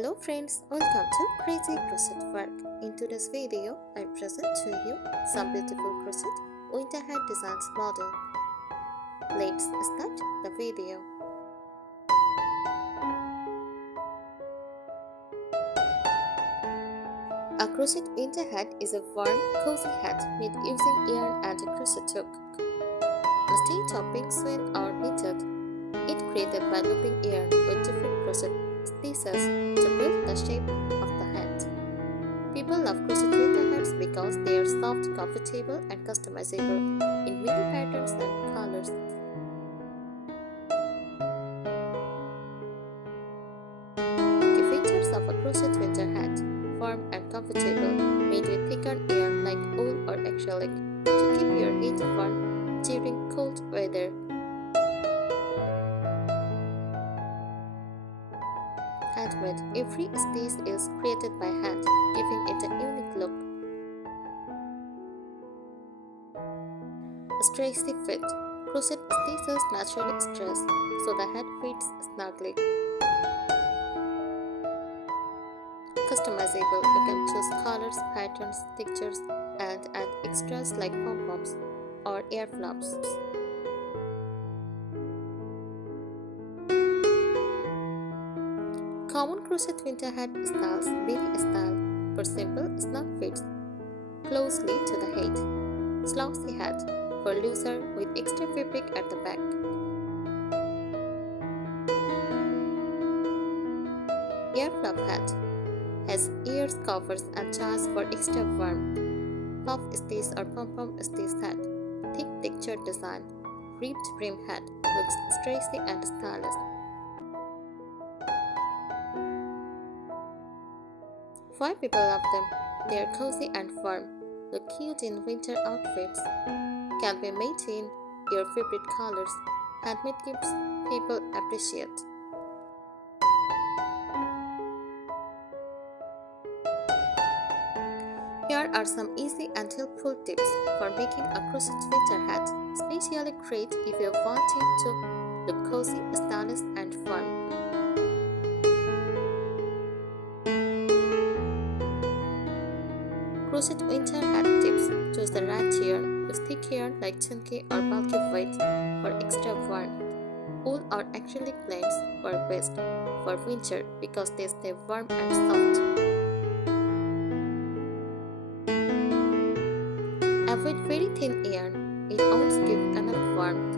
Hello friends, welcome to Crazy Crochet Work. In today's video, I present to you some beautiful crochet winter hat designs model. Let's start the video. A crochet winter hat is a warm, cozy hat made using yarn and a crochet hook. The stay topping sewn or knitted. It created by looping yarn with different crochet pieces to build the shape of the hat. People love crochet winter hats because they are soft, comfortable, and customizable in many patterns and colors. The features of a crochet winter hat: warm and comfortable, made with thicker yarn like wool or acrylic to keep your head warm during cold weather. Handmade, every piece is created by hand, giving it a unique look. Stressy fit. Crochet stitches naturally stress, so the hat fits snugly. Customizable, you can choose colors, patterns, textures, and add extras like pom-poms or ear flaps. Common crochet winter hat styles: baby style for simple, snug fits closely to the head. Slouchy hat for looser with extra fabric at the back. Ear flap hat has ears, covers, and ties for extra warmth. Puff stitch or pom-pom stitch hat, thick textured design. Ribbed brim hat looks stressy and stylish. Why people love them? They are cozy and warm, look cute in winter outfits, can be made in your favorite colors. Handmade gifts people appreciate. Here are some easy and helpful tips for making a crochet winter hat, especially great if you want it to look cozy, stylish, and warm. Crochet winter hat tips: choose the right yarn. Use thick yarn like chunky or bulky weight for extra warmth. Wool or acrylic blends were best for winter because they stay warm and soft. Avoid very thin yarn, it won't give enough warmth.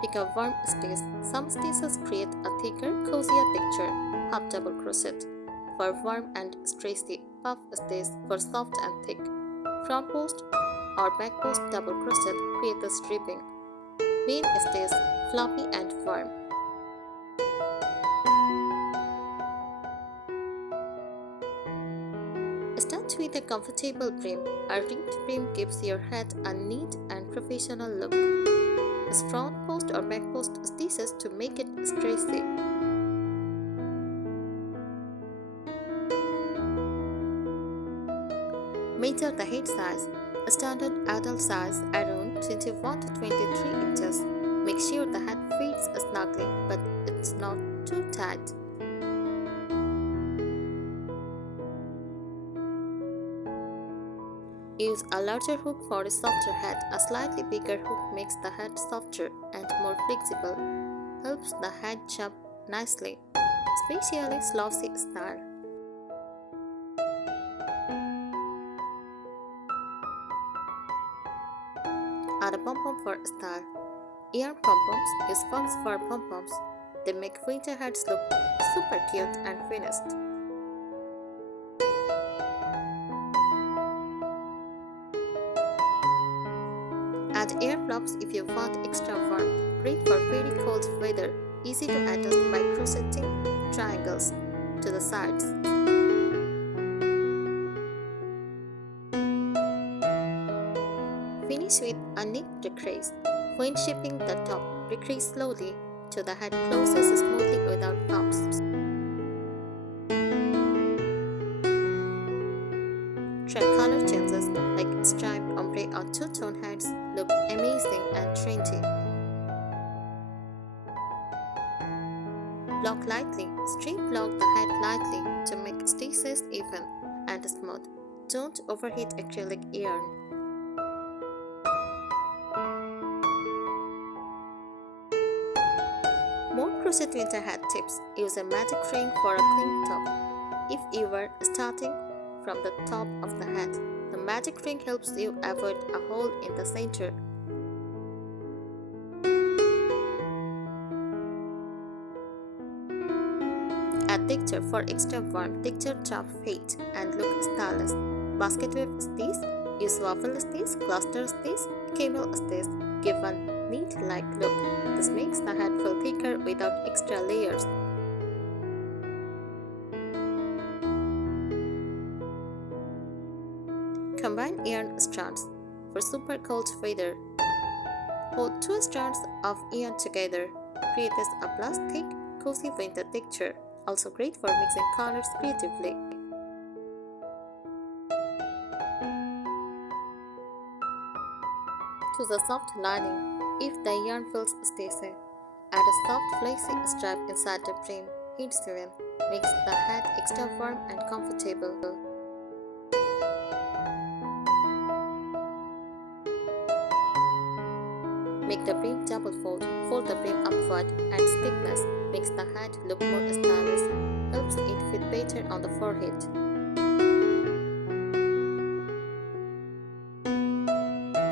Pick a warm stitch. Some stitches create a thicker, cozier texture. Half double crochet for warm and stressy. Puff stitch for soft and thick. Front post or back post double crochet create a stripping. Main stitch floppy and warm. Start with a comfortable brim. A ribbed brim gives your hat a neat and professional look. Use front post or back post stitches to make it stressy. Measure the head size. Standard adult size around 21 to 23 inches. Make sure the hat fits snugly, but it's not too tight. Use a larger hook for a softer hat. A slightly bigger hook makes the hat softer and more flexible. Helps the hat jump nicely, especially slouchy style. Add a pom-pom for style. Ear pom-poms use fox for pom-poms. They make winter hats look super cute and finished. Add ear flaps if you want extra warmth. Great for very cold weather. Easy to adjust by crocheting triangles to the sides. Finish with a neat decrease. When shaping the top, decrease slowly till the hat closes smoothly without bumps. Try color changes like striped, ombre, or two-tone hats look amazing and trendy. Block lightly. Straight block the head lightly to make stitches even and smooth. Don't overheat acrylic yarn. More crochet winter hat tips. Use a magic ring for a clean top. If you are starting from the top of the hat, the magic ring helps you avoid a hole in the center. Add texture for extra warmth. Texture drop fade and look stylish. Basket weave stitch. Use waffle stitch, cluster stitch, camel stitch. Give a neat-like look. This makes the hat feel thicker without extra layers. Combine yarn strands. For super cold weather, hold 2 strands of yarn together. Create a plastic, cozy winter texture. Also great for mixing colors creatively. To the soft lining. If the yarn feels sticky, add a soft flaky strap inside the brim. Heat sewn makes the hat extra warm and comfortable. Make the brim double fold. Fold the brim upward and thickness makes the hat look more stylish. Helps it fit better on the forehead.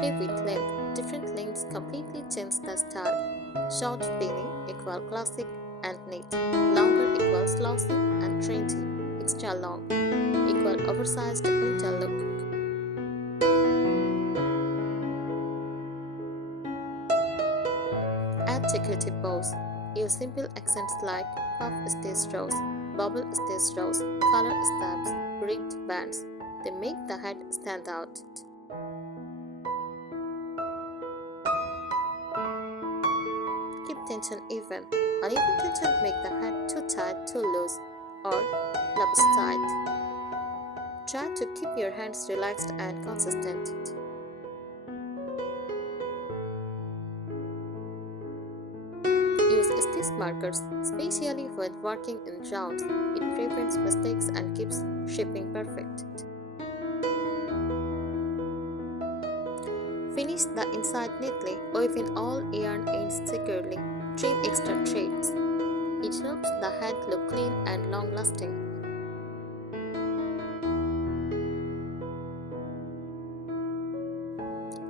Play with length. Different lengths completely change the style. Short beanie equal classic and neat. Longer equals glossy and trendy. Extra long equal oversized winter look. Add decorative bows. Use simple accents like puff stitch rows, bubble stitch rows, color stabs, ribbed bands. They make the hat stand out. Keep tension even. Uneven tension make the hat too tight, too loose, or lopsided. Try to keep your hands relaxed and consistent. Use stitch markers, especially when working in rounds. It prevents mistakes and keeps shaping perfect. Finish the inside neatly, weaving all yarn ends securely. Trim extra threads. It helps the hat look clean and long-lasting.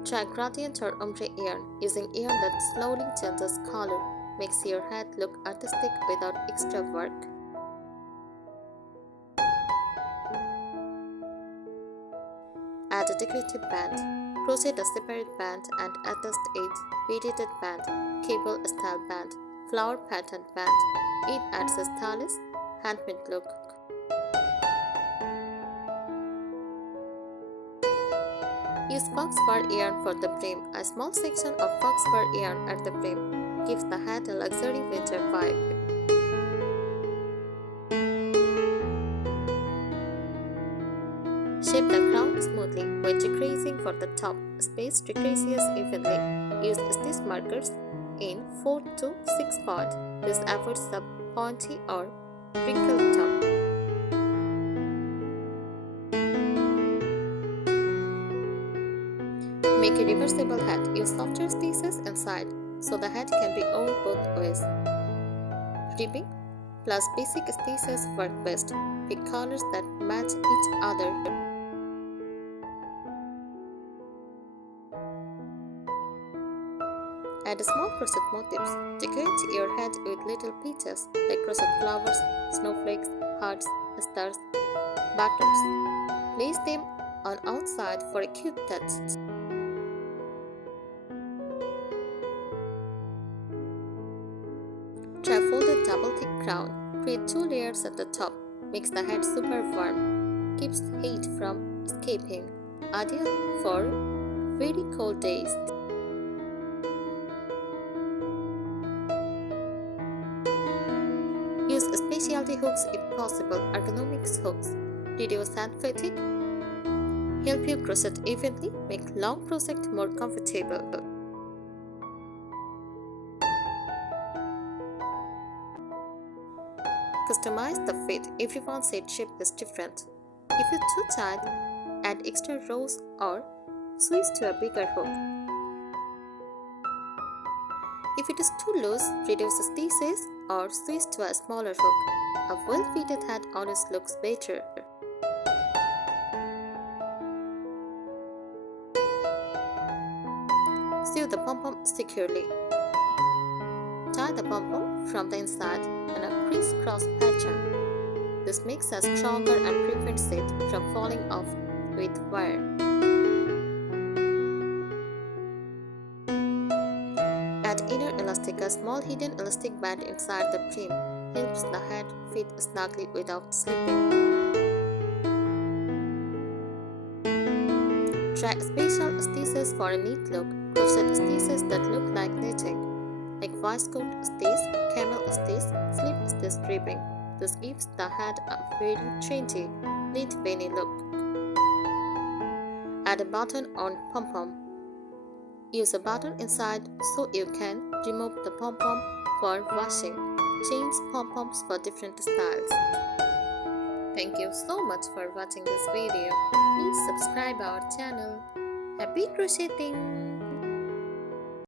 Try gradient or ombre yarn. Using yarn that slowly changes color makes your hat look artistic without extra work. Add a decorative band. Crochet a separate band and attach it beaded band, cable style band, flower pattern band. It adds a stylish, handmade look. Use foxfur yarn for the brim. A small section of foxfur yarn at the brim gives the hat a luxury winter vibe. Shape the crown smoothly when decreasing for the top. Space decreases evenly. Use stitch markers in 4 to 6 spots. This avoids the pointy or wrinkled top. Make a reversible hat. Use softer stitches inside so the hat can be worn both ways. Ribbing plus basic stitches work best. Pick colors that match each other. Add small crochet motifs. Decorate your hat with little pieces like crochet flowers, snowflakes, hearts, stars, buttons. Place them on outside for a cute touch. Try folded double thick crown. Create 2 layers at the top. Makes the hat super warm. Keeps heat from escaping. Ideal for very cold days. Use specialty hooks if possible. Ergonomics hooks reduce hand fatigue, help you crochet evenly, make long crochet more comfortable. Customize the fit. Everyone's head shape is different. If it's too tight, add extra rows or switch to a bigger hook. If it is too loose, reduce the stitches or switch to a smaller hook. A well-fitted hat always looks better. Sew the pom-pom securely. Tie the pom-pom from the inside in a crisscross pattern. This makes it stronger and prevents it from falling off with wire. Add inner elastic. A small hidden elastic band inside the trim helps the hat fit snugly without slipping. Try special stitches for a neat look. Crochet stitches that look like knitting, like waistcoat stitch, camel stitch, slip stitch ribbing. This gives the hat a very trendy, neat veiny look. Add a button on pom-pom. Use a button inside so you can remove the pom-pom for washing. Change pom-poms for different styles. Thank you so much for watching this video. Please subscribe our channel. Happy crocheting!